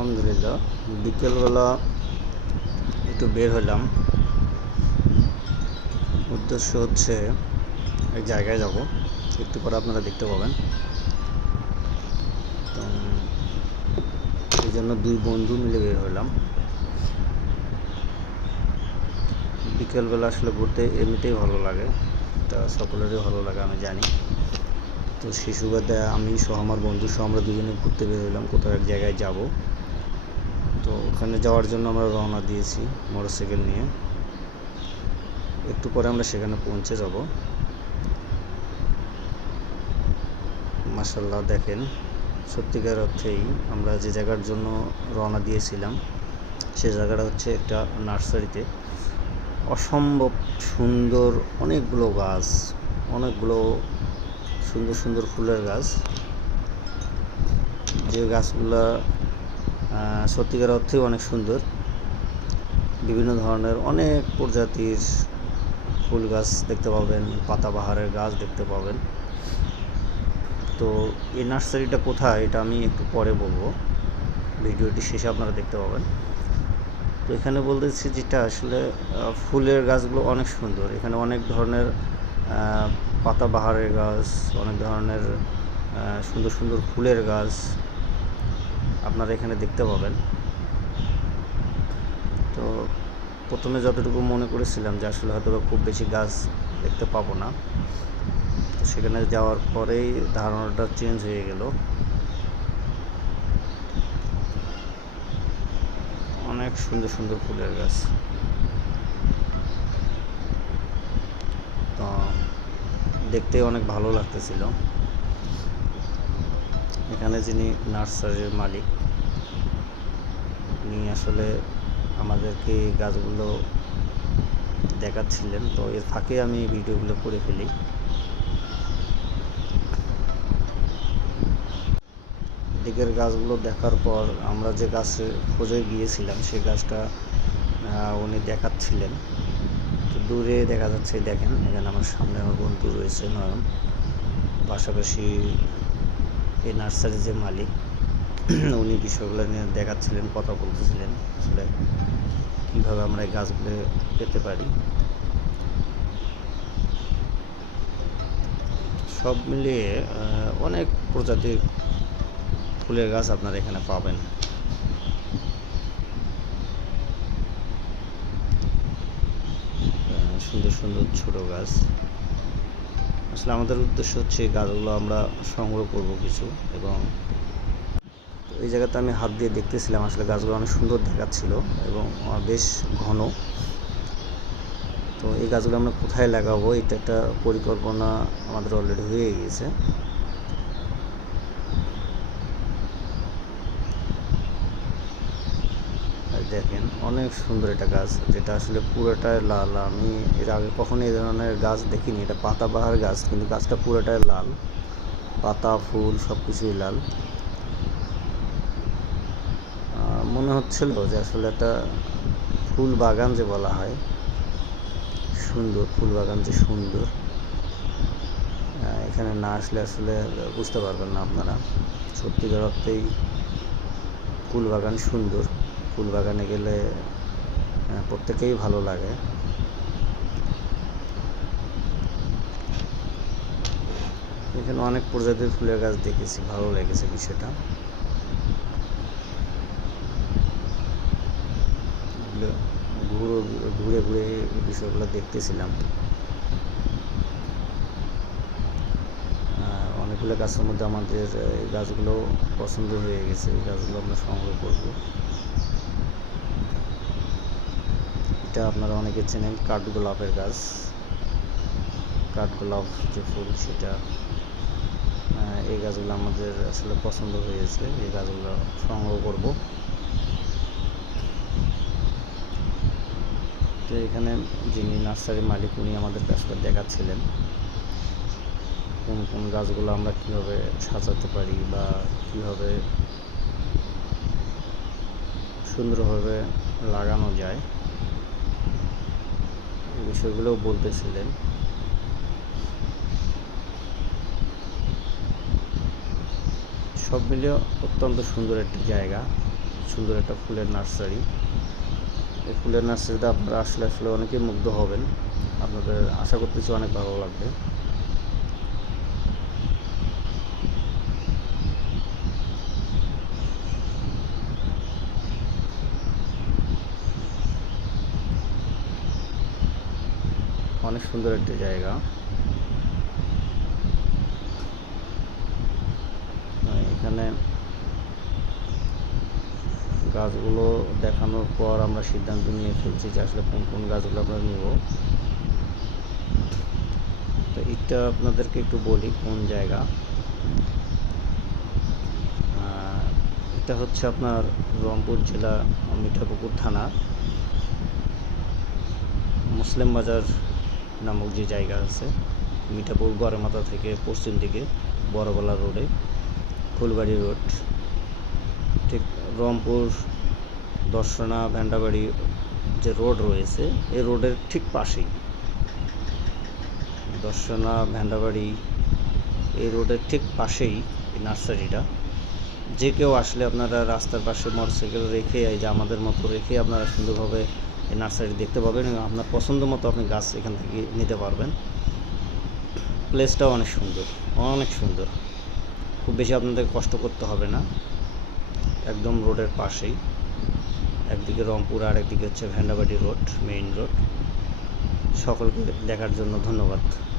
আলহামদুলিল্লাহ। বিকেলবেলা একটু বের হলাম। উদ্দেশ্য হচ্ছে এক জায়গায় যাব। একটু পরে আপনারা দেখতে পাবেন। তো, এই জন্য দুই বন্ধু মিলে বের হলাম। বিকেলবেলা আসলে ঘুরতে এমনিতেই ভালো লাগে। তা সকলেরই ভালো লাগে, আমি জানি। তো সেই সুবাদে আমি সহ আমার বন্ধু সহ আমরা দুজনে ঘুরতে বের হলাম। কোথাও এক জায়গায় যাব। তো ওখানে যাওয়ার জন্য আমরা রওনা দিয়েছি মোটরসাইকেল নিয়ে। একটু পরে আমরা সেখানে পৌঁছে যাব। মাসাল্লাহ দেখেন। সত্যিকার অর্থেই আমরা যে জায়গার জন্য রওনা দিয়েছিলাম, সে জায়গাটা হচ্ছে একটা নার্সারিতে। অসম্ভব সুন্দর অনেকগুলো গাছ, অনেকগুলো সুন্দর সুন্দর ফুলের গাছ। যে গাছগুলা সত্যিকার অর্থেই অনেক সুন্দর। বিভিন্ন ধরনের অনেক প্রজাতির ফুল গাছ দেখতে পাবেন, পাতাবাহারের গাছ দেখতে পাবেন। তো এই নার্সারিটা কোথায় এটা আমি একটু পরে বলব। ভিডিওটি শেষে আপনারা দেখতে পাবেন। তো এখানে বলতেছি যেটা আসলে ফুলের গাছগুলো অনেক সুন্দর। এখানে অনেক ধরনের পাতাবাহারের গাছ, অনেক ধরনের সুন্দর সুন্দর ফুলের গাছ আপনারা এখানে দেখতে পাবেন। তো প্রথমে যতটুকু মনে করেছিলাম যে আসলে হয়তো খুব বেশি গাছ দেখতে পাবো না, তো সেখানে যাওয়ার পরেই ধারণাটা চেঞ্জ হয়ে গেল। অনেক সুন্দর সুন্দর ফুলের গাছ। তো দেখতে অনেক ভালো লাগতেছিল। এখানে যিনি নার্সারির মালিক, উনি আসলে আমাদেরকে গাছগুলো দেখাচ্ছিলেন। তো এর ফাঁকে আমি ভিডিওগুলো করে ফেলি। দিকের গাছগুলো দেখার পর আমরা যে গাছে খোঁজে গিয়েছিলাম সেই গাছটা উনি দেখাচ্ছিলেন। তো দূরে দেখা যাচ্ছে, দেখেন, এখানে আমার সামনে আমার বন্ধু রয়েছে নয়ন। পাশাপাশি এই নার্সারির যে মালিক, উনি বিষয়গুলো নিয়ে দেখাচ্ছিলেন, কথা বলতেছিলেন, আসলে কীভাবে আমরা এই গাছগুলো পেতে পারি। সব মিলিয়ে অনেক প্রজাতির ফুলের গাছ আপনারা এখানে পাবেন। সুন্দর সুন্দর ছোট গাছ। আসলে আমাদের উদ্দেশ্য হচ্ছে এই গাছগুলো আমরা সংগ্রহ করব কিছু এবং এই জায়গাতে আমি হাত দিয়ে দেখতেছিলাম আসলে গাছগুলো অনেক সুন্দর দেখাচ্ছিল এবং বেশ ঘন। তো এই গাছগুলো আমরা কোথায় লাগাবো? এটা একটা পরিকল্পনা আমাদের অলরেডি হয়ে গিয়েছে দেখেন, অনেক সুন্দর একটা গাছ, যেটা আসলে পুরোটাই লাল। আমি এর আগে কখনো এই ধরনের গাছ দেখিনি, এটা পাতাবাহার গাছ, কিন্তু গাছটা পুরোটাই লাল। পাতা, ফুল সব কিছুই লাল মনে হচ্ছিল যে আসলে একটা ফুল বাগান যে বলা হয়, সুন্দর, ফুল বাগান যে সুন্দর। এখানে না আসলে আসলে বুঝতে পারবেন না আপনারা। সত্যিকার অর্থেই ফুল বাগান সুন্দর। ফুল বাগানে গেলে প্রত্যেকেই ভালো লাগে। এখানে অনেক প্রজাতির ফুলের গাছ দেখেছি, ভালো লেগেছে বিষয়টা। ঘুরে ঘুরে বিষয়গুলো দেখতেছিলাম। অনেকগুলো গাছের মধ্যে আমাদের, এই গাছগুলো পছন্দ হয়ে গেছে, এই গাছগুলো আমরা সংগ্রহ করব। এটা আপনারা অনেকে চেনেন কাঠগোলাপের গাছ। কাঠগোলাপ যে ফুল সেটা এই গাছগুলো আমাদের আসলে পছন্দ হয়েছে। এই গাছগুলো সংগ্রহ করব। তো এখানে যিনি নার্সারি মালিক, উনি আমাদের কাছে দেখাচ্ছিলেন কোন কোন গাছগুলো আমরা কীভাবে সাজাতে পারি বা কীভাবে সুন্দরভাবে লাগানো যায়। বিষয়গুলোও বলতেছিলেন। সব মিলিয়ে অত্যন্ত সুন্দর একটা জায়গা, সুন্দর একটা ফুলের নার্সারি। এই ফুলের নার্সারিতে আপনারা আসলে আসলে অনেকেই মুগ্ধ হবেন। আপনাদের আশা করতেছি অনেক ভালো লাগবে। অনেক সুন্দর একটি জায়গা। এখানে গাছগুলো দেখানোর পর আমরা সিদ্ধান্ত নিয়ে ফেলছি যে আসলে কোন কোন গাছগুলো আমরা নিব। তো এটা আপনাদেরকে একটু বলি কোন জায়গা। এটা হচ্ছে আপনার রংপুর জেলা মিঠাপুকুর থানা। মুসলিম বাজার নামক যে জায়গা আছে, মিঠাপুর গড়মাথা থেকে পশ্চিম দিকে বড়বলা রোডে ফুলবাড়ি রোড ঠিক রংপুর, দর্শনা ভ্যান্ডাবাড়ি যে রোড রয়েছে, এই রোডের ঠিক পাশেই। দর্শনা ভ্যান্ডাবাড়ি এই রোডের ঠিক পাশেই এই নার্সারিটা। যে কেউ আসলে আপনারা রাস্তার পাশে মোটরসাইকেল রেখে, এই যে আমাদের মতো রেখে আপনারা সুন্দরভাবে এই নার্সারি দেখতে পাবেন এবং আপনার পছন্দ মতো আপনি গাছ এখান থেকে নিতে পারবেন। প্লেসটাও অনেক সুন্দর অনেক সুন্দর। খুব বেশি আপনাদের কষ্ট করতে হবে না। একদম রোডের পাশেই। একদিকে রংপুর আর একদিকে হচ্ছে ভ্যান্ডাবাড়ি রোড, মেইন রোড। সকলকে দেখার জন্য ধন্যবাদ।